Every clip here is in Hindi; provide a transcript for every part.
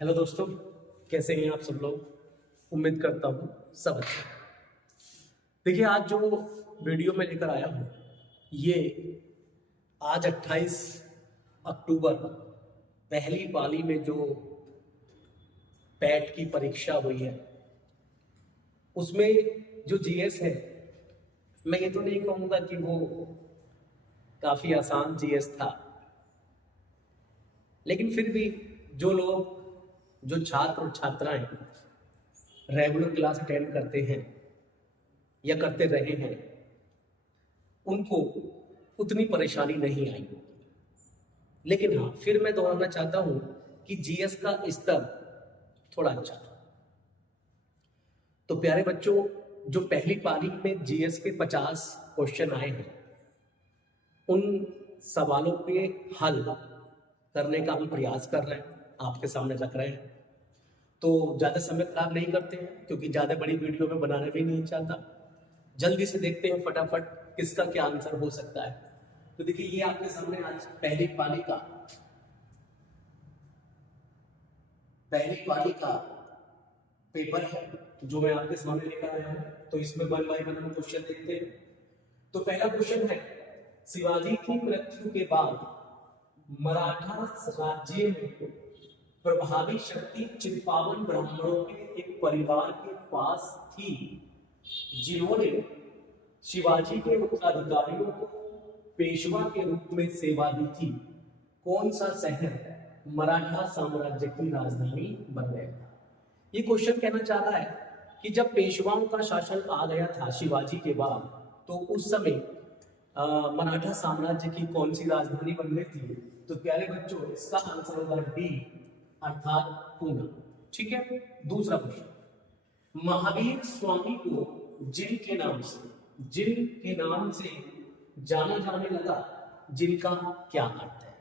हेलो दोस्तों, कैसे हैं आप सब लोग। उम्मीद करता हूँ सब अच्छा है। देखिए, आज जो वीडियो मैं लेकर आया हूँ ये आज 28 अक्टूबर पहली पाली में जो पैट की परीक्षा हुई है उसमें जो जीएस है, मैं ये तो नहीं कहूँगा कि वो काफ़ी आसान जीएस था, लेकिन फिर भी जो लोग जो छात्र और छात्राएं रेगुलर क्लास अटेंड करते हैं या करते रहे हैं उनको उतनी परेशानी नहीं आई होगी। लेकिन हाँ, फिर मैं दोहराना चाहता हूं कि जीएस का स्तर थोड़ा अच्छा था। तो प्यारे बच्चों, जो पहली पारी में जीएस के 50 क्वेश्चन आए हैं उन सवालों के हल करने का हम प्रयास कर रहे हैं, आपके सामने रख रहे हैं। तो ज़्यादा समय खराब नहीं करते हैं क्योंकि ज़्यादा बड़ी वीडियो में बनाना भी नहीं चाहता। जल्दी से देखते हैं फटाफट किसका क्या आंसर हो सकता है। तो देखिए, ये आपके सामने आज पहली पाली का पेपर है जो मैं आपके सामने लेकर आया हूं। तो इसमें वन बाय वन हम क्वेश्चन देखते हैं। तो पहला क्वेश्चन है, शिवाजी की मृत्यु के बाद मराठा राज्य में प्रभावी शक्ति चित्पावन ब्राह्मणों के एक परिवार के पास थी जिन्होंने शिवाजी के उत्तराधिकारियों को पेशवा के रूप में सेवा दी थी। कौन सा शहर मराठा साम्राज्य की राजधानी बन गया था। ये क्वेश्चन कहना चाह रहा है कि जब पेशवाओं का शासन आ गया था शिवाजी के बाद, तो उस समय मराठा साम्राज्य की कौन सी राजधानी बन गई थी। तो प्यारे बच्चों, इसका आंसर होगा डी, अर्थात पूना। ठीक है। दूसरा क्वेश्चन, महावीर स्वामी को जिनके नाम से जाना जाने लगा, जिनका क्या अर्थ है।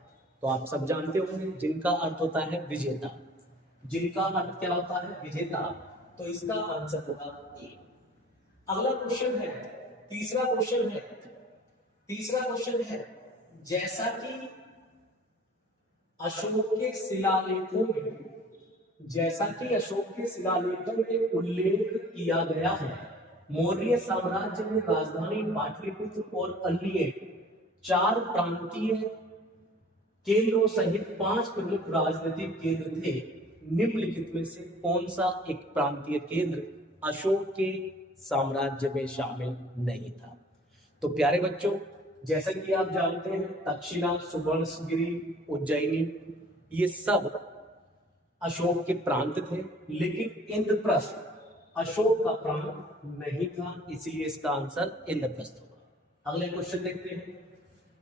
तो आप सब जानते होंगे जिनका अर्थ होता है विजेता। जिनका अर्थ क्या होता है? विजेता। तो इसका आंसर होगा ए। अगला क्वेश्चन है, तीसरा क्वेश्चन है, जैसा कि अशोक के शिलालेखों में उल्लेख किया गया है, मौर्य साम्राज्य में राजधानी पाटलिपुत्र और अन्य 4 प्रांतीय केंद्रों सहित 5 प्रमुख राजनीतिक केंद्र थे। निम्नलिखित में से कौन सा एक प्रांतीय केंद्र अशोक के साम्राज्य में शामिल नहीं था। तो प्यारे बच्चों, जैसा कि आप जानते हैं, दक्षिणा, सुवर्णगिरी, उज्जैनी, ये सब अशोक के प्रांत थे, लेकिन इंद्रप्रस्थ अशोक का प्रांत नहीं था, इसीलिए इसका आंसर इंद्रप्रस्थ होगा। अगले क्वेश्चन देखते हैं,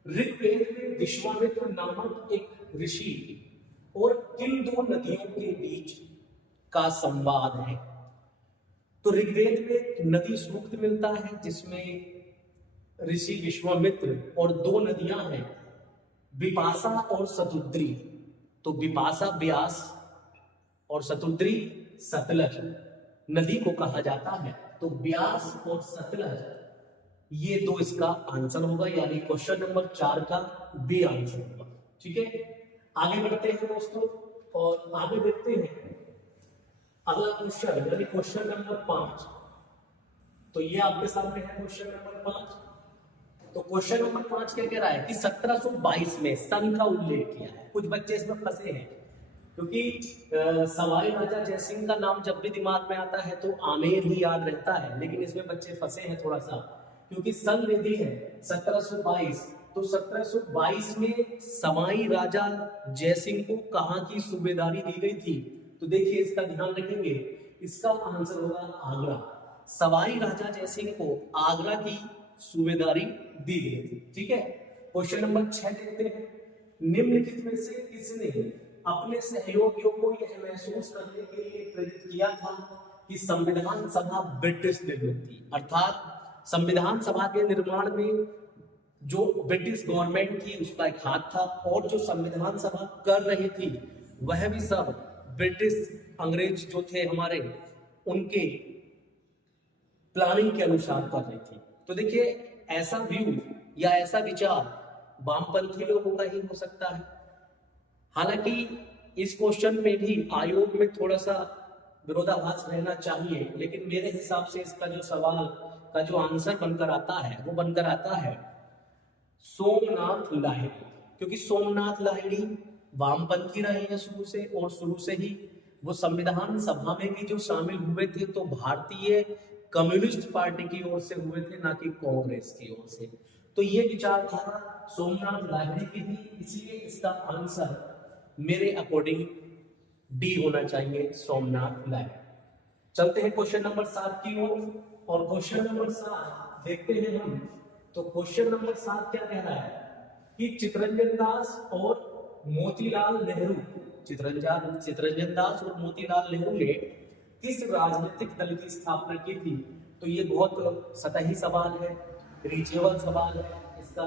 ऋग्वेद में विश्वामित्र नामक एक ऋषि और किन 2 नदियों के बीच का संवाद है। तो ऋग्वेद में नदी सूक्त मिलता है जिसमें ऋषि विश्वामित्र और 2 नदियां हैं, विपाशा और शतुद्री। तो विपाशा ब्यास और शतुद्री सतलज नदी को कहा जाता है। तो ब्यास और सतलज, ये 2 इसका आंसर होगा, यानी क्वेश्चन नंबर 4 का बी आंसर होगा। ठीक है। आगे बढ़ते हैं दोस्तों और आगे देखते हैं अगला क्वेश्चन, यानी क्वेश्चन नंबर 5। तो ये आपके सामने है क्वेश्चन नंबर 5। तो क्वेश्चन नंबर 5 क्या कह रहा है कि 1722 में सन का उल्लेख किया है। कुछ बच्चे इसमें फंसे हैं क्योंकि सवाई राजा जयसिंह का नाम जब भी दिमाग में आता है तो आमेर ही याद रहता है, लेकिन इसमें बच्चे फंसे हैं थोड़ा सा, क्योंकि सन विधि है 1722। तो 1722 में सवाई राजा जयसिंह को कहां की सूबेदारी दी गई थी। तो देखिए, इसका ध्यान रखेंगे, इसका आंसर होगा आगरा। सवाई राजा जयसिंह को आगरा की सूबेदारी दी गई थी। ठीक है। क्वेश्चन नंबर 6 देखते हैं, निम्नलिखित में से किसने अपने सहयोगियों को यह महसूस करने के लिए प्रेरित किया था कि संविधान सभा ब्रिटिश निर्मित थी। अर्थात संविधान सभा के निर्माण में जो ब्रिटिश गवर्नमेंट थी उसका एक हाथ था, और जो संविधान सभा कर रही थी वह भी सब ब्रिटिश अंग्रेज जो थे हमारे, उनके प्लानिंग के अनुसार कर रही थी। तो देखिए, ऐसा व्यू या ऐसा विचार वामपंथी लोगों का ही हो सकता है। हालांकि इस क्वेश्चन में भी आयोग में थोड़ा सा विरोधाभास रहना चाहिए, लेकिन मेरे हिसाब से इसका जो सवाल का जो आंसर बनकर आता है वो बनकर आता है सोमनाथ लाहिड़ी, क्योंकि सोमनाथ लाहिड़ी वामपंथी रहे हैं शुरू से, और शुरू से ही वो संविधान सभा में भी जो शामिल हुए थे तो भारतीय कम्युनिस्ट पार्टी की ओर से हुए थे, ना कि कांग्रेस की ओर से। तो ये विचारधारा सोमनाथ लाहिड़ी की थी, इसलिए इसका आंसर मेरे अकॉर्डिंग डी होना चाहिए, सोमनाथ लाहिड़ी। चलते हैं क्वेश्चन नंबर 7 की ओर, और क्वेश्चन नंबर 7 देखते हैं हम। तो क्वेश्चन नंबर 7 क्या कह रहा है कि चित्तरंजन दास और मोतीलाल नेहरू, चित्तरंजन दास और मोतीलाल नेहरू ने किस राजनीतिक दल की स्थापना की थी? तो ये बहुत सतही सवाल है, रीचेबल सवाल है, इसका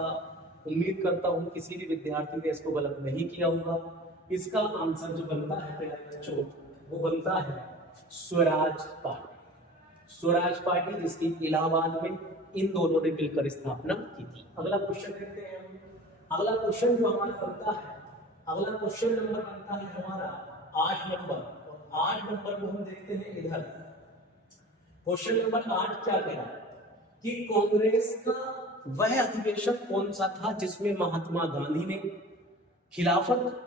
उम्मीद करता हूं किसी भी विद्यार्थी ने इसको गलत नहीं किया होगा। इसका आंसर जो बनता है पहले बच्चों, वो बनता है स्वराज पार्टी। स्वराज पार्टी जिसकी इलाहाबाद में इन दोनों ने मिलकर स्थापना की थी। अगला क्वेश्चन देखते हैं हम। अगला क्वेश्चन जो हमारा बनता है, अगला क्वेश्चन नंबर बनता है हमारा 8 नंबर, और 8 नंबर को हम देखते हैं इधर। क्वेश्चन नंबर 8 क्या कह रहा है कि कांग्रेस का वह अधिवेशन कौन सा था जिसमें महात्मा गांधी ने खिलाफत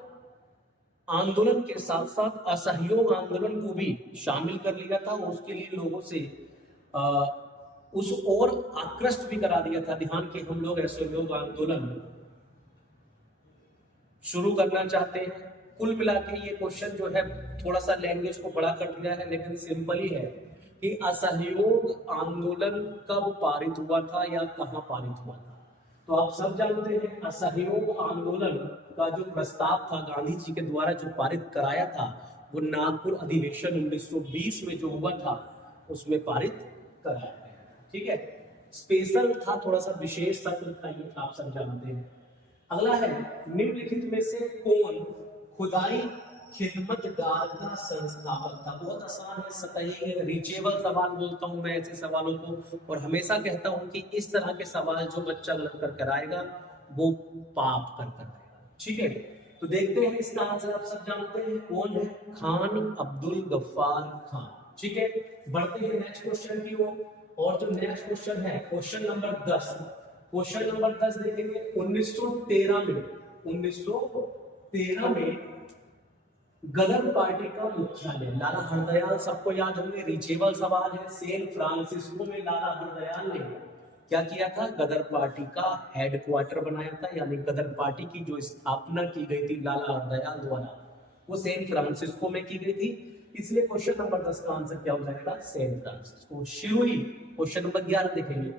आंदोलन के साथ साथ असहयोग आंदोलन को भी शामिल कर लिया था, और उसके लिए लोगों से उस और आकृष्ट भी करा दिया था, ध्यान के हम लोग असहयोग आंदोलन शुरू करना चाहते हैं। कुल मिला के ये क्वेश्चन जो है थोड़ा सा लैंग्वेज को बड़ा कर दिया है, लेकिन सिंपल ही है कि असहयोग आंदोलन कब पारित हुआ था या कहां पारित हुआ था। तो आप सब जानते हैं असहयोग आंदोलन का जो प्रस्ताव था गांधी जी के द्वारा जो पारित कराया था, वो नागपुर अधिवेशन 1920 में जो हुआ था उसमें पारित कराया गया। ठीक है, स्पेशल था, थोड़ा सा विशेष सत्र था ये, आप सब जानते हैं। अगला है निम्नलिखित में से कौन खुदाई खिदमतगार का संस्थापक था? बहुत आसान है, सतही रीचेबल सवाल बोलता हूं मैं ऐसे सवालों को, और हमेशा कहता हूं कि इस तरह के सवाल जो बच्चा गलत कर कराएगा वो पाप कर कराएगा। ठीक है, तो देखते हैं इसका आंसर। आप सब जानते हैं कौन है, खान अब्दुल गफ्फार खान। ठीक है, बढ़ते हैं नेक्स्ट क्वेश्चन की ओर, और जो नेक्स्ट क्वेश्चन है क्वेश्चन नंबर 10। क्वेश्चन नंबर 10 देखेंगे 1913 में गदर पार्टी का मुख्यालय, लाला हरदयाल सबको याद होंगे, रीचेबल सवाल है। सैन फ्रांसिस्को में लाला हरदयाल ने क्या किया था, गदर पार्टी का हेडक्वार्टर बनाया था, यानी गदर पार्टी की जो स्थापना की गई थी लाला हरदयाल द्वारा, वो सैन फ्रांसिस्को में की गई थी। इसलिए क्वेश्चन नंबर 10 का आंसर क्या हो जाएगा, San Francisco. Shirui, question number 11 देखेंगे,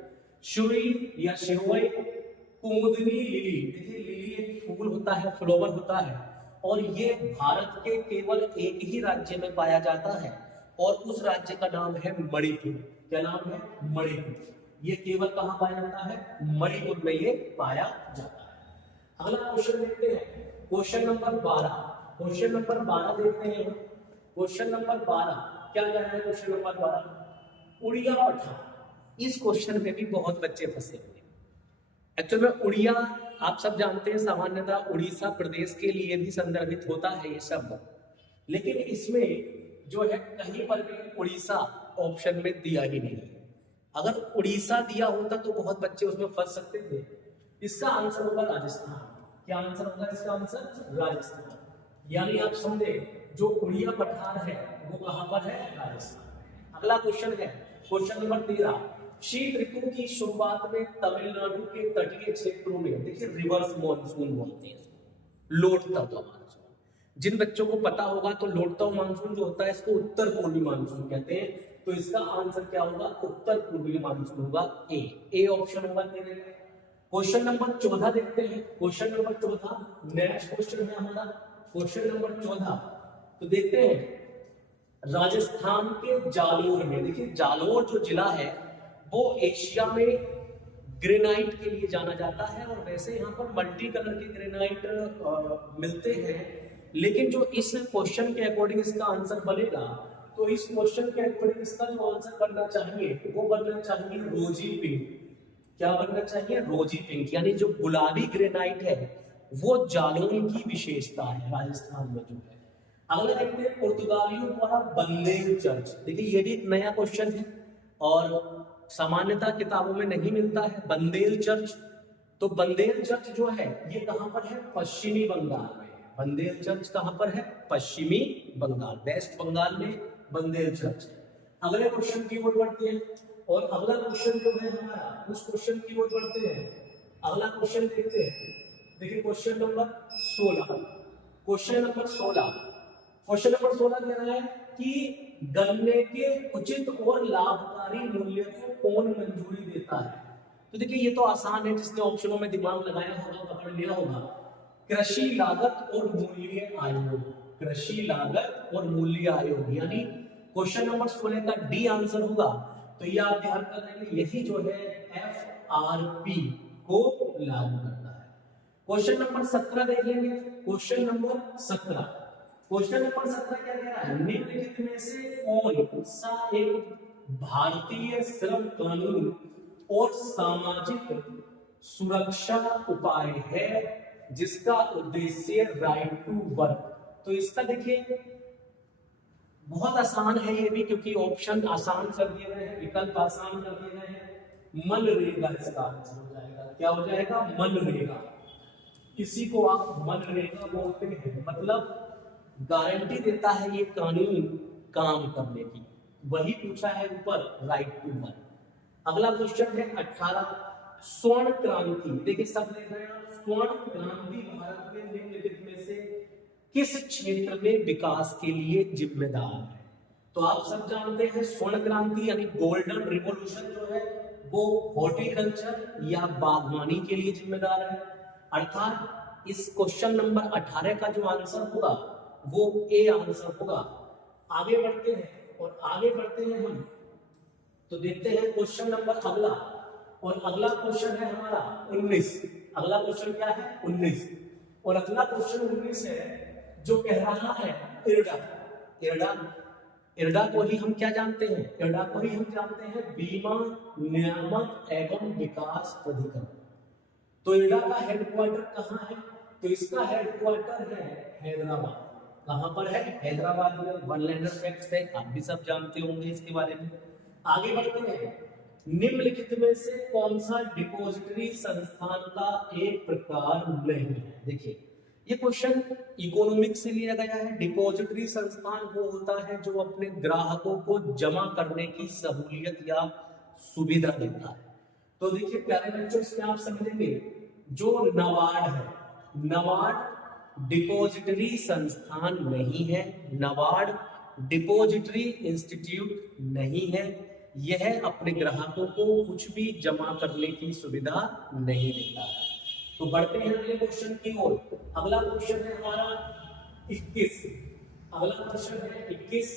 शिरुई या शिरुई कुमुदनी लिली। देखिए लिली एक फूल होता है, फ्लावर होता है, और ये भारत के केवल एक ही राज्य में पाया जाता है, और उस राज्य का नाम है मणिपुर। क्या नाम है, मणिपुर। ये केवल कहां पाया जाता है, मणिपुर में ये पाया जाता है। अगला क्वेश्चन देखते हैं, क्वेश्चन नंबर 12। क्वेश्चन नंबर 12 देखते हैं। क्वेश्चन नंबर 12 क्या कह रहा है, क्वेश्चन नंबर 12 उड़िया पठान। इस क्वेश्चन में भी बहुत बच्चे फंसे हुए। एक्चुअल में उड़िया आप सब जानते हैं सामान्यतः उड़ीसा प्रदेश के लिए भी संदर्भित होता है ये शब्द, लेकिन इसमें जो है कहीं पर भी उड़ीसा ऑप्शन में दिया ही नहीं। अगर उड़ीसा दिया होता तो बहुत बच्चे उसमें फंस सकते थे। इसका आंसर होगा राजस्थान। क्या आंसर होगा इसका आंसर, राजस्थान। यानी आप समझे जो उड़िया पठार है वो कहां पर है, राजस्थान। अगला क्वेश्चन है क्वेश्चन नंबर 13। शीत ऋतु की शुरुआत में तमिलनाडु के तटीय क्षेत्रों में, देखिए रिवर्स मॉनसून बोलते हैं इसको, लौटता हुआ मानसून। जिन बच्चों को पता होगा तो लौटता हुआ मानसून जो होता है इसको उत्तर पूर्वी मानसून कहते हैं। तो इसका आंसर क्या होगा, उत्तर पूर्वी मानसून होगा, ए ऑप्शन होगा। क्वेश्चन नंबर 14 देखते हैं। क्वेश्चन नंबर 14 नेक्स्ट क्वेश्चन है हमारा, क्वेश्चन नंबर 14। तो देखते हैं राजस्थान के जालोर में, देखिए जालोर जो जिला है वो एशिया में ग्रेनाइट के लिए जाना जाता है, और वैसे यहाँ पर मल्टी कलर के ग्रेनाइट मिलते हैं, लेकिन जो इस क्वेश्चन के अकॉर्डिंग इसका आंसर बनेगा, तो इस क्वेश्चन के अकॉर्डिंग इसका जो आंसर बनना चाहिए वो बनना चाहिए रोजी पिंक। क्या बनना चाहिए, रोजी पिंक। यानी जो गुलाबी ग्रेनाइट है वो जालौन की विशेषता है राजस्थान में जो है। अगला देखते हैं पुर्तगालियों द्वारा बंदेल चर्च। देखिए ये भी एक नया क्वेश्चन है और सामान्यतः किताबों में नहीं मिलता है बंदेल चर्च। तो बंदेल चर्च जो है ये कहां पर है? पश्चिमी बंगाल में। बंदेल चर्च कहां पर है? पश्चिमी बंगाल, वेस्ट बंगाल में बंदेल चर्च। अगले क्वेश्चन की ओर बढ़ते हैं और अगला क्वेश्चन जो है हमारा उस क्वेश्चन की ओर बढ़ते हैं। अगला क्वेश्चन देखते हैं। देखिए क्वेश्चन नंबर 16। क्वेश्चन नंबर 16 कह रहा है कि गन्ने के उचित और लाभकारी मूल्य को कौन मंजूरी देता है? तो देखिए ये तो आसान है, जिसने ऑप्शनों में दिमाग लगाया होगा पकड़ लिया होगा। कृषि लागत और मूल्य आयोग। कृषि लागत और मूल्य आयोग यानी क्वेश्चन नंबर 16 का डी आंसर होगा। तो ये आप ध्यान कर लेंगे, यही जो है FRP को लागू करता है। क्वेश्चन नंबर 17 देख लेंगे। क्वेश्चन नंबर 17 क्या कह रहा है? निम्नलिखित में से कौन सा एक भारतीय श्रम कानून और सामाजिक सुरक्षा उपाय है जिसका उद्देश्य राइट टू वर्क? तो इसका देखिए बहुत आसान है ये भी, क्योंकि ऑप्शन आसान कर दिए गए हैं, विकल्प आसान कर दिए गए हैं। मनरेगा इसका आंसर हो जाएगा। क्या हो जाएगा? मनरेगा। किसी को आप मनरेगा बोलते हैं, मतलब गारंटी देता है ये कानून काम करने की, वही पूछा है ऊपर राइट टू वर्क। अगला क्वेश्चन है 18 स्वर्ण क्रांति। देखिए सब देख रहे हैं, स्वर्ण क्रांति भारत में निम्नलिखित में से किस क्षेत्र में विकास के लिए जिम्मेदार है? तो आप सब जानते हैं स्वर्ण क्रांति यानी गोल्डन रिवॉल्यूशन जो है वो हॉर्टिकल्चर या बागवानी के लिए जिम्मेदार है। अर्थात इस क्वेश्चन नंबर 18 का जो आंसर होगा वो ए आंसर होगा। आगे बढ़ते हैं हम, तो देखते हैं क्वेश्चन नंबर अगला, और अगला क्वेश्चन है हमारा 19। अगला क्वेश्चन क्या है? 19। और अगला क्वेश्चन 19 है जो कह रहा है इरडा को ही हम क्या जानते हैं? इरडा को ही हम जानते हैं बीमा नियामक एवं विकास प्राधिकरण। तो इरडा का हेडक्वार्टर कहाँ है? तो इसका हेडक्वार्टर है हैदराबाद। कहां पर है? हैदराबाद में। वन लाइनर फैक्ट्स है, आप भी सब जानते होंगे इसके बारे में। आगे बढ़ते हैं। निम्नलिखित में से कौन सा डिपॉजिटरी संस्थान का एक प्रकार नहीं है? देखिए ये क्वेश्चन इकोनॉमिक्स से लिया गया है। डिपॉजिटरी संस्थान वो होता है जो अपने ग्राहकों को जमा करने की सहूलियत या सुविधा देता है। तो देखिए प्यारे बच्चों, इसमें आप समझेंगे जो नबार्ड है, नबार्ड डिपॉजिटरी संस्थान नहीं है, नबार्ड डिपॉजिटरी इंस्टीट्यूट नहीं है। यह अपने ग्राहकों को कुछ भी जमा करने की सुविधा नहीं देता है। तो बढ़ते हैं अगले क्वेश्चन की ओर। अगला क्वेश्चन है हमारा 21। अगला क्वेश्चन है 21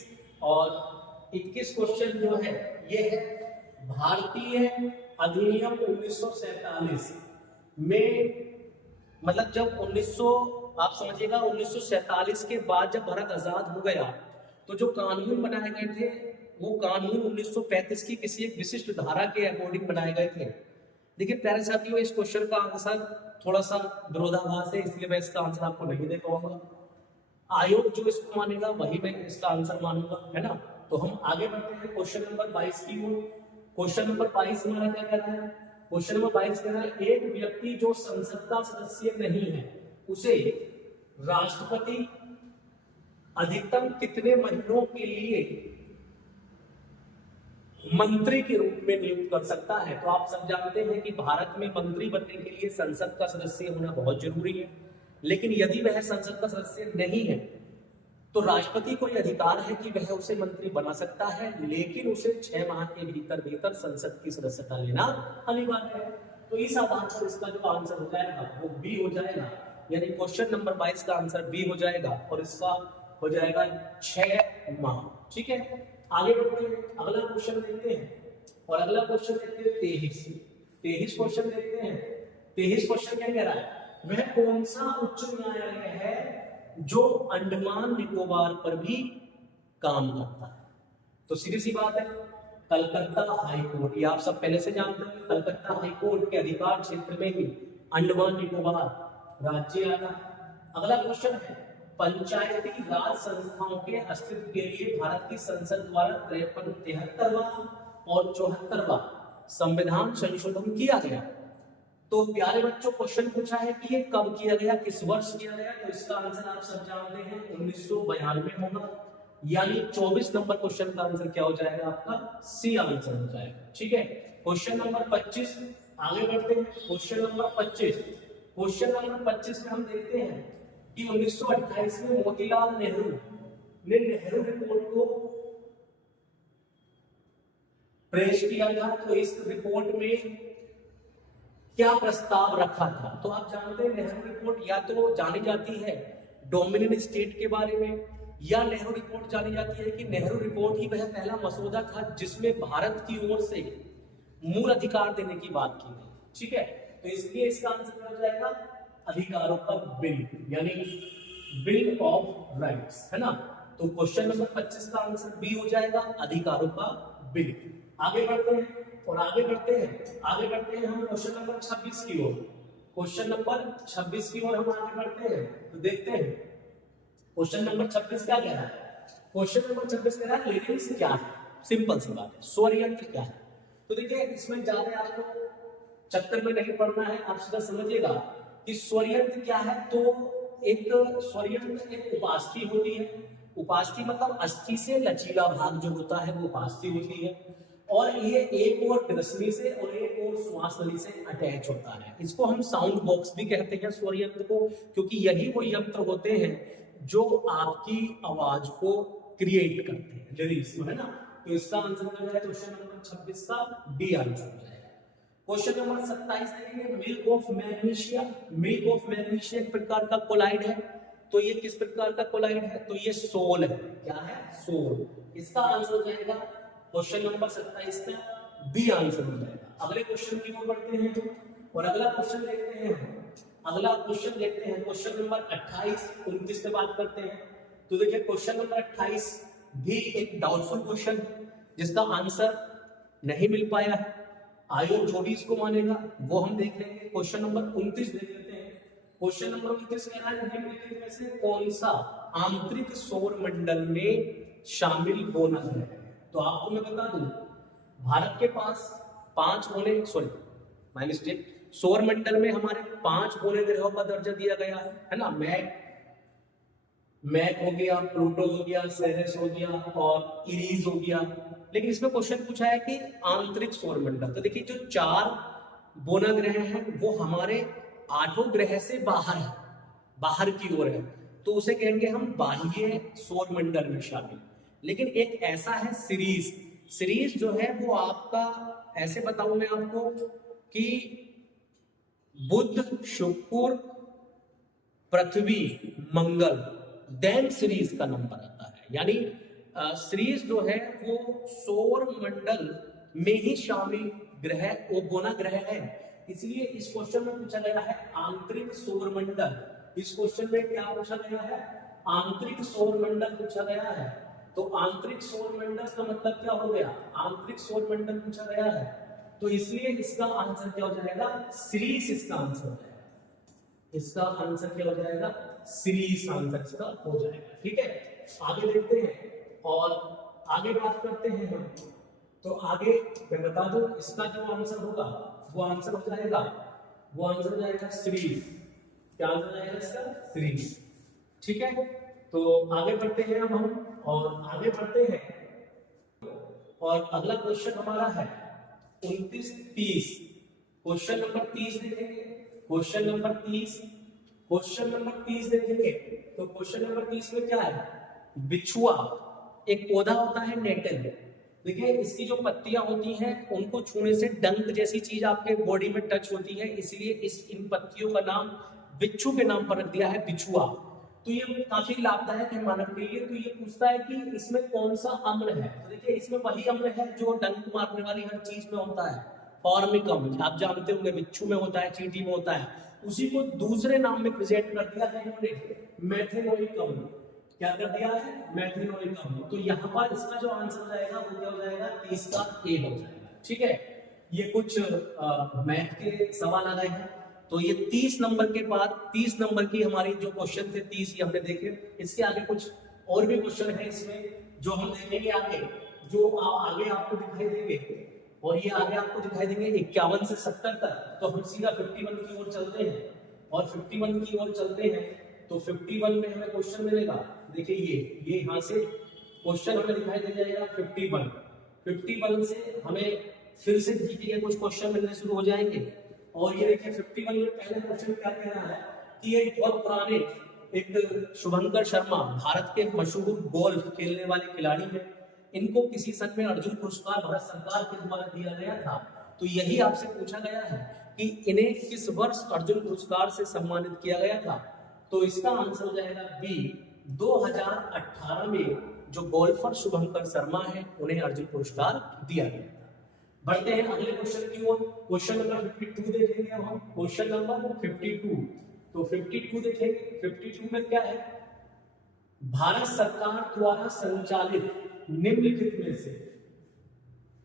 और 21 क्वेश्चन जो है ये है भारतीय अधिनियम 1947 में, मतलब जब 1900 आप समझिएगा 1947 के बाद जब भारत आजाद हो गया तो जो कानून बनाए गए थे वो कानून 1935 की किसी एक विशिष्ट धारा के अकॉर्डिंग बनाए गए थे। देखिए प्यारे साथियों, इस क्वेश्चन का आंसर थोड़ा सा विरोधाभास है, इसलिए मैं इसका आंसर आपको नहीं दे पाऊंगा। आयोग जो इसको मानेगा वही मैं इसका आंसर मानूंगा, है ना। तो हम आगे बढ़ते हैं क्वेश्चन नंबर 22 की ओर। क्वेश्चन नंबर 22 हमारा क्या कह रहा है? क्वेश्चन नंबर 22 कह रहा है एक व्यक्ति जो संसद का सदस्य नहीं है उसे राष्ट्रपति अधिकतम कितने महीनों के लिए मंत्री के रूप में नियुक्त कर सकता है? तो आप सब जानते हैं कि भारत में मंत्री बनने के लिए संसद का सदस्य होना बहुत जरूरी है, लेकिन यदि वह संसद का सदस्य नहीं है तो राष्ट्रपति को यह अधिकार है कि वह उसे मंत्री बना सकता है, लेकिन उसे 6 माह के भीतर संसद की सदस्यता लेना अनिवार्य है। तो इस आधार पर इसका जो आंसर हो जाएगा वो बी हो जाएगा, यानी क्वेश्चन नंबर 22 का आंसर बी हो जाएगा और इसका हो जाएगा 6 माह। ठीक है, आगे बढ़ते हैं, अगला क्वेश्चन देखते हैं और अगला क्वेश्चन देखते हैं 23 क्वेश्चन देखते हैं। 23 क्वेश्चन क्या कह रहा है? वह कौन सा उच्च न्यायालय है जो अंडमान निकोबार पर भी काम करता है? तो सीधी सी बात है, कलकत्ता हाई कोर्ट। ये आप सब पहले से जानते हैं, कलकत्ता हाई कोर्ट के अधिकार क्षेत्र में ही अंडमान निकोबार राज्य आता है। अगला क्वेश्चन है पंचायती राज संस्थाओं के अस्तित्व के लिए भारत की संसद द्वारा 73वां और 74वां संविधान संशोधन किया गया। तो प्यारे बच्चों, क्वेश्चन पूछा है कि ये कब किया गया, किस वर्ष किया गया, तो इसका आंसर आप सब जानते हैं 1992 होगा, यानी 24 नंबर क्वेश्चन का आंसर क्या हो जाएगा, आपका सी आंसर हो जाएगा। ठीक है, क्वेश्चन नंबर 25 आगे बढ़ते हैं। क्वेश्चन नंबर 25 में हम देखते हैं कि 1928 में मोतीलाल नेहरू ने नेहरू रिपोर्ट को पेश किया था। तो इस रिपोर्ट में क्या प्रस्ताव रखा था, तो आप जानते हैं नेहरू रिपोर्ट या तो जानी जाती है डोमिनियन स्टेट के बारे में, या नेहरू रिपोर्ट जानी जाती है कि नेहरू रिपोर्ट ही वह पहला मसौदा था जिसमें भारत की ओर से मूल अधिकार देने की बात की गई। ठीक है, तो इसलिए इसका आंसर क्या हो जाएगा, अधिकारों का बिल, यानी बिल ऑफ राइट्स, है ना। तो क्वेश्चन नंबर 25 का आंसर बी हो जाएगा, अधिकारों का बिल। आगे बढ़ते हैं और आगे बढ़ते हैं हम क्वेश्चन नंबर 26 की ओर। क्वेश्चन नंबर 26 की ओर हम आगे बढ़ते हैं, तो देखते हैं क्वेश्चन नंबर 26 क्या कह रहा है। क्वेश्चन नंबर 26 कह रहा है लिरिक्स क्या है, सिंपल सी बात है, स्वर यंत्र क्या है। तो देखिए इसमें ज्यादा आपको चक्कर में नहीं पड़ना है, आप सीधा समझिएगा कि स्वर यंत्र क्या है। तो एक स्वर यंत्र एक उपास्थि होती है, उपास्थि मतलब अस्थि से लचीला भाग जो होता है वो उपास्थि होती है, और ये एक और रश्मि से और एक और श्वास नली से अटैच होता है। इसको हम साउंड बॉक्स भी कहते हैं स्वर यंत्र को, क्योंकि यही वो यंत्र होते हैं जो आपकी आवाज को क्रिएट करते हैं, लिरिक्स में, है ना। तो इसका आंसर हो जाएगा क्वेश्चन नंबर 26 का डी आंसर हो जाएगा। क्वेश्चन नंबर 27 देखेंगे, milk of magnesia. Milk of magnesia एक प्रकार का कोलाइड है, तो ये किस प्रकार का कोलाइड है, तो ये सोल है। क्या है, सोल। इसका आंसर हो जाएगा क्वेश्चन नंबर 27 का बी आंसर हो जाएगा। अगले क्वेश्चन की ओर बढ़ते हैं और अगला क्वेश्चन देखते हैं। क्वेश्चन नंबर 28 29 पे बात करते हैं। तो देखिए क्वेश्चन नंबर 28 भी एक डाउटफुल क्वेश्चन है जिसका आंसर नहीं मिल पाया है। आयोग जो भी इसको मानेगा वो हम देख लेंगे। क्वेश्चन नंबर 29 देख लेते हैं। क्वेश्चन नंबर 29 कह रहा है निम्नलिखित में से कौन सा आंतरिक सौर मंडल में शामिल होना है। तो आपको मैं बता दूं, भारत के पास 5 गोले, माय मिस्टेक, सौर मंडल में हमारे 5 गोले ग्रहों का दर्जा दिया गया है ना। मैक हो गया, प्लूटो हो गया, सेरेस हो गया और इरीज हो गया। लेकिन इसमें क्वेश्चन पूछा है कि आंतरिक सौर मंडल। तो देखिए जो 4 बोना ग्रह हैं वो हमारे 8 ग्रह से बाहर है, बाहर की ओर है, तो उसे कहेंगे हम बाह्य सौर मंडल में शामिल। लेकिन एक ऐसा है सीरीज जो है वो आपका, ऐसे बताऊं मैं आपको कि बुध, शुक्र, पृथ्वी, मंगल, देन सीरीज का नंबर आता है। यानी सीरीज जो है वो सौर मंडल में ही शामिल ग्रह, वो बोना ग्रह है। इसलिए इस क्वेश्चन में पूछा गया है आंतरिक सौर मंडल। इस क्वेश्चन में क्या पूछा गया है, आंतरिक सौर मंडल पूछा गया है। तो आंतरिक सौर मंडल का मतलब क्या हो गया, आंतरिक सौर मंडल पूछा गया है, तो इसलिए इसका आंसर क्या हो जाएगा, सीरीज इसका आंसर हो जाएगा। इसका आंसर क्या हो जाएगा, सीरीज आंसर इसका हो जाएगा। ठीक है, आगे देखते हैं और आगे बात करते हैं हम। तो आगे मैं बता दूं इसका जो आंसर होगा वो आंसर हो जाएगा सीरीज। क्या आंसर हो जाएगा इसका, सीरीज। ठीक है, तो आगे बढ़ते हैं अब हम और आगे बढ़ते हैं और अगला क्वेश्चन हमारा है 29-30। क्वेश्चन नंबर 30 देखेंगे। क्वेश्चन नंबर 30 देखेंगे तो क्वेश्चन नंबर 30 में क्या है, बिछुआ एक पौधा होता है नेटल। देखिए इसकी जो पत्तियां होती हैं उनको छूने से डंक जैसी चीज आपके बॉडी में टच होती है, इसलिए इन पत्तियों का नाम बिच्छू के नाम पर रख दिया है, बिछुआ। तो ये काफी लाभदायक है मानव के लिए। तो ये पूछता है कि इसमें कौन सा अम्ल है। तो देखिए इसमें वही अम्ल है जो डंक मारने वाली हर चीज में होता है, फॉर्मिक अम्ल। आप जानते होंगे बिच्छू में होता है, चींटी में होता है, उसी को दूसरे नाम में प्रेजेंट कर दिया है इन्होंने, मेथेनोइक अम्ल। क्या कर दिया है, मेथेनोइक अम्ल। तो यहाँ पर इसका जो आंसर हो जाएगा वो क्या हो जाएगा, 30 का ए हो जाएगा। ठीक है, ये कुछ मैथ के सवाल आ गए हैं। तो ये 30 नंबर के बाद 30 नंबर की हमारी जो क्वेश्चन थे 30 ये हमने देखे। इसके आगे कुछ और भी क्वेश्चन है इसमें जो हम देखेंगे आगे, जो आगे आपको दिखाई देंगे, और ये आगे आपको दिखाई देंगे 51 से 70 तक। तो हम सीधा 51 की ओर चलते हैं, और 51 की ओर चलते हैं तो 51 में हमें क्वेश्चन मिलेगा। देखिए ये यहाँ से क्वेश्चन हमें दिखाई दे जाएगा 51 से हमें फिर से जीके के कुछ क्वेश्चन मिलने शुरू हो जाएंगे। और ये देखिए 51 में पहले क्वेश्चन क्या कह रहा है कि एक बहुत पुराने एक शुभंकर शर्मा भारत के मशहूर गोल्फ खेलने वाले खिलाड़ी हैं, इनको किसी सन में अर्जुन पुरस्कार भारत सरकार के द्वारा दिया गया था। तो यही आपसे पूछा गया है कि इन्हें किस वर्ष अर्जुन पुरस्कार से सम्मानित किया गया था। तो इसका आंसर हो जाएगा बी, 2018 में जो गोल्फर शुभंकर शर्मा है उन्हें अर्जुन पुरस्कार दिया गया था। बढ़ते हैं अगले क्वेश्चन की ओर। क्वेश्चन नंबर 52 देखेंगे अब हम। क्वेश्चन नंबर 52, तो 52 देखेंगे। 52 में क्या है, भारत सरकार द्वारा संचालित निम्नलिखित में से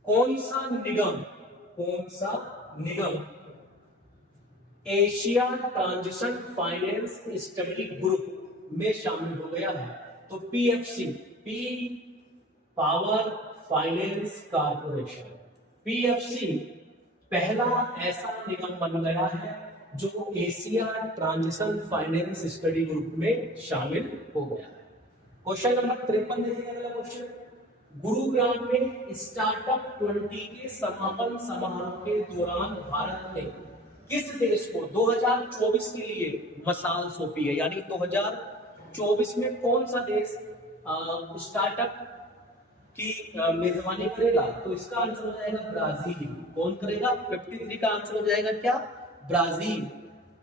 कौन सा निगम Asia transition finance study group में शामिल हो गया है। तो PFC, P power finance corporation, PFC पहला ऐसा निगम बन गया है जो Asia transition finance study group में शामिल हो गया है। क्वेश्चन नंबर 53 देखिए अगला क्वेश्चन। गुरुग्राम में स्टार्टअप 20 के समापन समारोह के दौरान भारत ने किस देश को 2024 के लिए मसाल सौंपी है, यानी 2024 में कौन सा देश स्टार्टअप की मेजबानी करेगा। तो इसका आंसर हो जाएगा ब्राजील। कौन करेगा, 53 का आंसर हो जाएगा क्या, ब्राजील।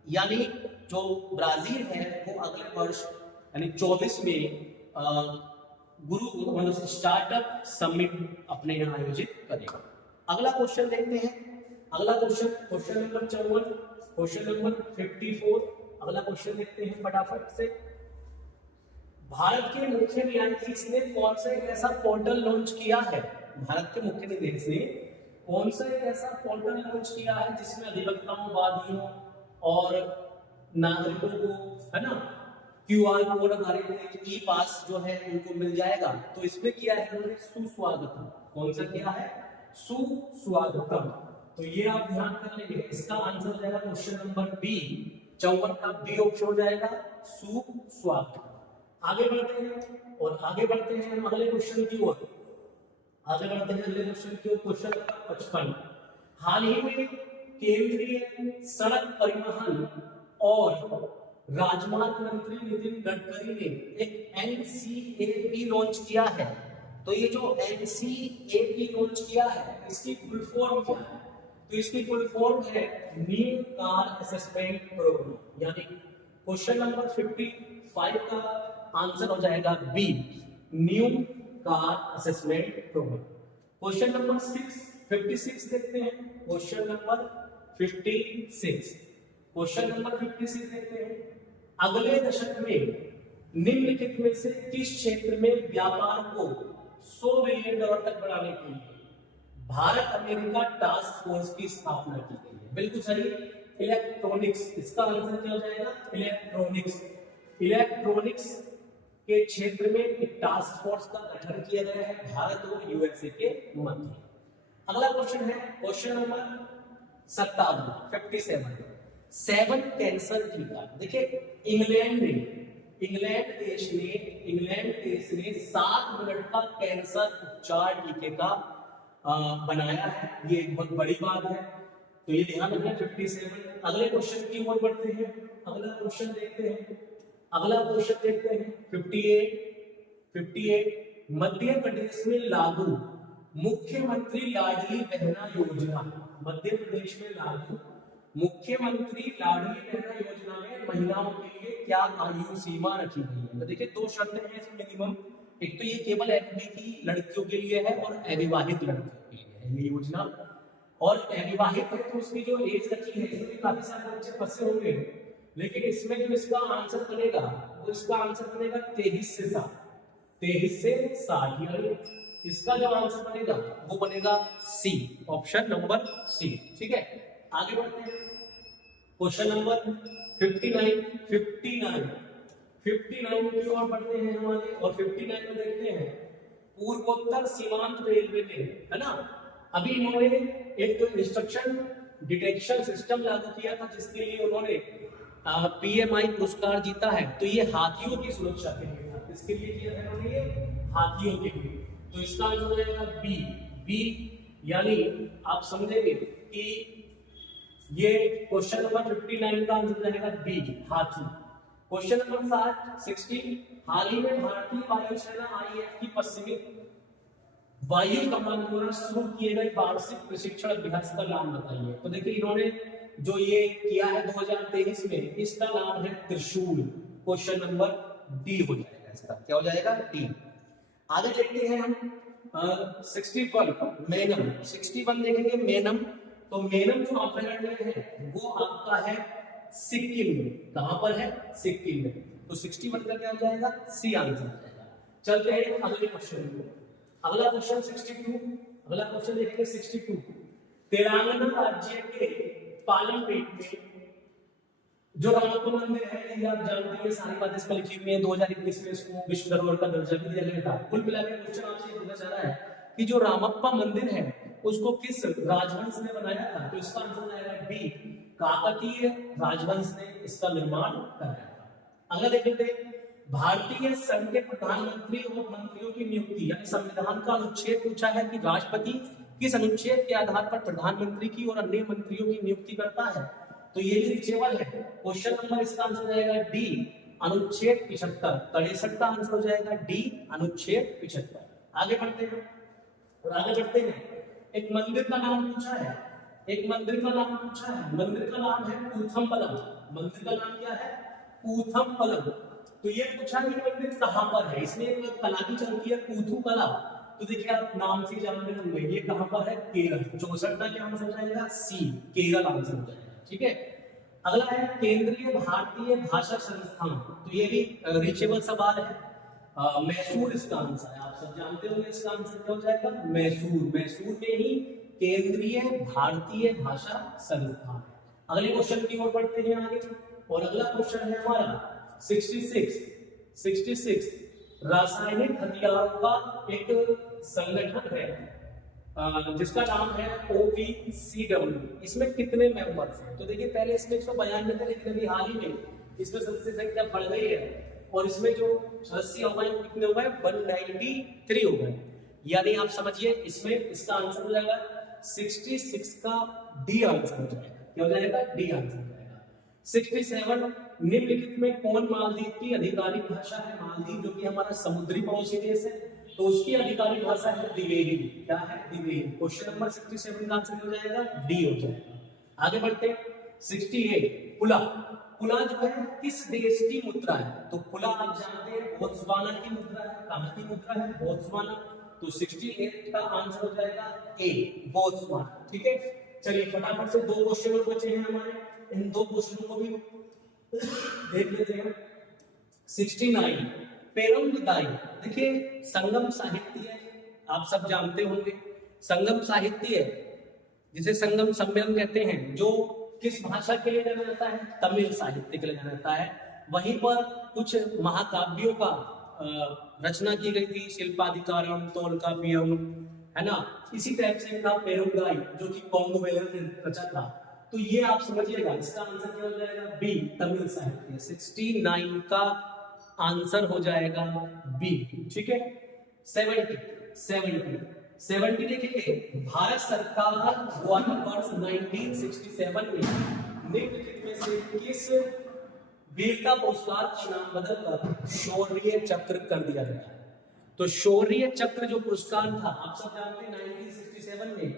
यानी जो ब्राजील है वो अगले वर्ष यानी 24 में गुरु स्टार्टअप समिट अपने यहाँ आयोजित करेगा। अगला क्वेश्चन देखते हैं। अगला question, question number 54, question number 54। अगला क्वेश्चन देखते हैं फटाफट से। भारत के मुख्य न्यायाधीश ने कौन सा एक ऐसा पोर्टल लॉन्च किया है, भारत के मुख्य न्यायाधीश ने कौन सा एक ऐसा पोर्टल लॉन्च किया है जिसमें अधिवक्ताओं, वादियों और नागरिकों को, है ना, क्यूआर कोड आधारित ई पास जो है उनको मिल जाएगा। तो इसमें किया है उन्होंने सुस्वागतम। कौन सा किया है, सुस्वागतम। तो ये आप ध्यान कर लेंगे। इसका आंसर हो जाएगा क्वेश्चन नंबर बी, 54 का बी ऑप्शन हो जाएगा, सुस्वागतम। आगे बढ़ते हैं और आगे बढ़ते हैं हम अगले क्वेश्चन की ओर। आगे बढ़ते हैं अगले क्वेश्चन की ओर। Question number 55। हाल ही में केंद्रीय सड़क परिवहन और राजमार्ग मंत्री नितिन गडकरी ने एक एनसीएपी लॉन्च किया है। तो ये जो एनसीएपी लॉन्च किया है इसकी फुल फॉर्म क्या है, तो इसकी फुल फॉर्म है न्यू कार असेसमेंट प्रोग्राम। यानी क्वेश्चन नंबर 55 का आंसर हो जाएगा B, new car assessment programme. Question number 56 देखते हैं। क्वेश्चन नंबर 56, क्वेश्चन नंबर 56 देखते हैं। अगले दशक में निम्नलिखित में से किस क्षेत्र में व्यापार को $100 बिलियन तक बढ़ाने के लिए भारत अमेरिका टास्क फोर्स की स्थापना की गई है। बिल्कुल सही, इलेक्ट्रॉनिक्स। इसका आंसर क्या हो जाएगा, इलेक्ट्रॉनिक्स। इलेक्ट्रॉनिक्स के क्षेत्र में एक टास्क फोर्स का गठन किया गया है भारत और यूएसए के मध्य। अगला क्वेश्चन है क्वेश्चन नंबर 57, 7 कैंसर टीका। देखिए इंग्लैंड देश ने 7 मिनट का कैंसर उपचार टीके का बनाया है। ये एक बहुत बड़ी बात है, तो ये ध्यान रखना। 57। अगले क्वेश्चन की ओर बढ़ते हैं। अगला क्वेश्चन देखते हैं। 58 मध्य प्रदेश में लागू मुख्यमंत्री लाडली बहना योजना। मध्य प्रदेश में लागू मुख्यमंत्री लाडली बहना योजना में महिलाओं के लिए क्या आयु सीमा रखी गई है। तो देखिए 2 शर्तें हैं इसमें मिनिमम। एक तो ये केवल एमपी की लड़कियों के लिए है और अविवाहित लड़कियों के लिए है ये योजना। और अविवाहित है तो उसकी जो एज रखी है, इसमें काफी सारे बच्चे फंसे होंगे, लेकिन इसमें जो इसका आंसर बनेगा वो इसका आंसर बनेगा 23 से 60। 23 से 60 यानी इसका जो आंसर बनेगा वो बनेगा सी, ऑप्शन नंबर सी। ठीक है, आगे बढ़ते हैं। क्वेश्चन नंबर 59 की ओर बढ़ते हैं हम आगे और 59 में देखते हैं पूर्वोत्तर सीमांत रेलवे ने, है ना, अभी इन्होंने एक तो इंस्ट्रक्शन डिटेक्शन सिस्टम लागू किया था जिसके लिए उन्होंने पीएमआई पुरस्कार जीता है। तो ये हाथियों की सुरक्षा के लिए था। किसके लिए किया था इन्होंने? ये हाथियों के लिए। तो इसका आंसर हो जाएगा बी। बी यानी आप समझेंगे कि ये क्वेश्चन नंबर 59 का आंसर रहेगा बी, हाथी। क्वेश्चन नंबर 60 हाल ही में भारतीय वायुसेना आईएएफ की पश्चिमी वायु कमान द्वारा शुरू किए गए वार्षिक प्रशिक्षण अभ्यास का नाम बताइए। तो देखिए इन्होंने जो ये किया है 2023 में, इसका नाम है त्रिशूल। क्वेश्चन नंबर डी हो जाएगा इसका। क्या हो जाएगा? डी। आगे देखते हैं हम 61 मेनम। 61 देखेंगे मेनम। तो मेनम जो अभयारण्य है वो आपका है सिक्किम में। कहां पर है? सिक्किम में। तो 61 का क्या हो जाएगा? सी आंसर हो जाएगा। चलते हैं अगले क्वेश्चन को। अगला क्वेश्चन 62। अगला क्वेश्चन देखेंगे 62। तेलंगाना राज्य के पालीपेट में जो रामप्पा मंदिर है, ये आप जानते हैं, सारी बातें इसमें लिखी हुई है। 2021 में इसको विश्व धरोहर का दर्जा भी दिया गया था। कुल मिलाकर क्वेश्चन आपसे ये पूछा जा रहा है कि जो रामप्पा मंदिर है उसको किस राजवंश ने बनाया था? तो इसका आंसर आएगा डी, काकतीय राजवंश ने इसका निर्माण कराया था। अगला देखते हैं भारतीय संघ के प्रधानमंत्री और मंत्रियों की नियुक्ति, यानी संविधान का अनुच्छेद पूछा है कि राष्ट्रपति किस अनुच्छेद के आधार पर प्रधानमंत्री की और अन्य मंत्रियों की नियुक्ति करता है? तो ये भी रीचेबल है। क्वेश्चन नंबर इसका आंसर जाएगा डी, अनुच्छेद 75। 63 का आंसर हो जाएगा डी, अनुच्छेद 75। आगे बढ़ते हैं और आगे बढ़ते हैं एक मंदिर का नाम पूछा है। एक मंदिर का नाम पूछा है। मंदिर का नाम है कूथमपलम। मंदिर का नाम क्या है? कूथमपलम। तो ये पूछा कि मंदिर कहां पर है। इसमें एक कला की चलती है कूथू कला। तो देखिए आप नाम से जान रहे होंगे ये कहां पर है? केरल। 64 का क्या आंसर जाएगा? सी, केरल आंसर हो जाएगा। ठीक है। अगला है केंद्रीय भारतीय भाषा संस्थान। तो ये भी रीचेबल सवाल है। मैसूर इसका आंसर है। आप सब जानते होंगे इसका आंसर क्या हो जाएगा? मैसूर। मैसूर में ही केंद्रीय भारतीय भाषा संस्थान। अगले क्वेश्चन की ओर बढ़ते हैं आगे और अगला क्वेश्चन है हमारा 66। रासायनिक हथियारों का एक संगठन है जिसका नाम है OPCW। इसमें कितने मेंबर्स हैं? तो देखिए पहले इसमें 192 थे, लेकिन अभी हाल ही में इसमें सदस्य संख्या बढ़ गई है और इसमें जो सदस्य हो गए कितने हो गए? 193 हो गए। यानी आप समझिए इसमें इसका आंसर हो जाएगा 66 का डी आंसर हो जाएगा। क्या हो जाएगा? डी आंसर हो जाएगा। 67 निम्नलिखित में कौन मालदीव की आधिकारिक भाषा है? मालदीव जो कि हमारा समुद्री पड़ोसी देश है, तो उसकी आधिकारिक भाषा है द्विवेदी। क्या है? द्विवेदी। क्वेश्चन नंबर 67 का आंसर हो जाएगा डी हो जाएगा। आगे बढ़ते हैं 68 पुला। पुला जो है किस देश की मुद्रा है? तो पुला आप जानते हैं बोत्सवाना की मुद्रा है। कहां की मुद्रा है? बोत्सवाना। तो 68 का आंसर हो जाएगा ए, बोत्सवाना। ठीक है। चलिए फटाफट से 2 क्वेश्चन और बचे हैं हमारे, इन 2 क्वेश्चनों को भी देख लेते हैं। 69 पेरुंगदाई। देखिए संगम साहित्य आप सब जानते होंगे। संगम साहित्य जिसे संगम सम्मेलन कहते हैं, जो किस भाषा के लिए जाना जाता है? तमिल साहित्य के लिए जाना जाता है। वहीं पर कुछ महाकाव्यों का रचना की गई थी, शिल्पाधिकारम, तोलकाप्पियम, है ना। इसी टाइप से था पेरुंगदाई जो कि कोंगुवेलन ने रचा था। तो ये आप समझिएगा इसका आंसर क्या हो जाएगा? बी, तमिल साहित्य। 69 का आंसर हो जाएगा बी। ठीक है। 70 देखिए भारत सरकार द्वारा वर्ष 1967 में निम्नलिखित में से किस वीरता पुरस्कार का नाम बदलकर शौर्य चक्र कर दिया गया है? तो शौर्य चक्र जो पुरस्कार था आप सब जानते हैं 1967 में,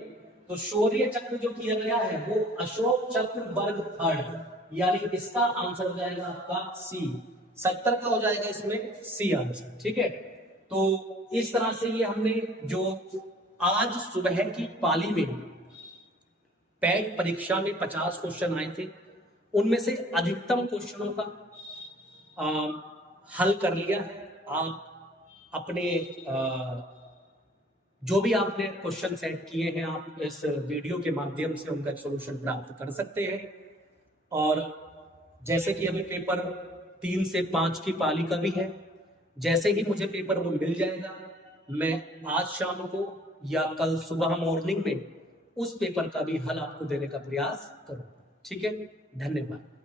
तो शौर्य चक्र जो किया गया है वो अशोक चक्र वर्ग थर्ड, यानी इसका आंसर हो जाएगा आपका सी। 70 का हो जाएगा इसमें सी आंसर। ठीक है। तो इस तरह से ये हमने जो आज सुबह की पाली में पैट परीक्षा में 50 क्वेश्चन आए थे, उनमें से अधिकतम क्वेश्चनों का हल कर लिया है। आप अपने जो भी आपने क्वेश्चन सेट किए हैं, आप इस वीडियो के माध्यम से उनका सॉल्यूशन प्राप्त कर सकते हैं। और जैसे कि अभी पेपर 3 से 5 की पाली का भी है, जैसे ही मुझे पेपर वो मिल जाएगा मैं आज शाम को या कल सुबह मॉर्निंग में उस पेपर का भी हल आपको देने का प्रयास करूंगा। ठीक है, धन्यवाद।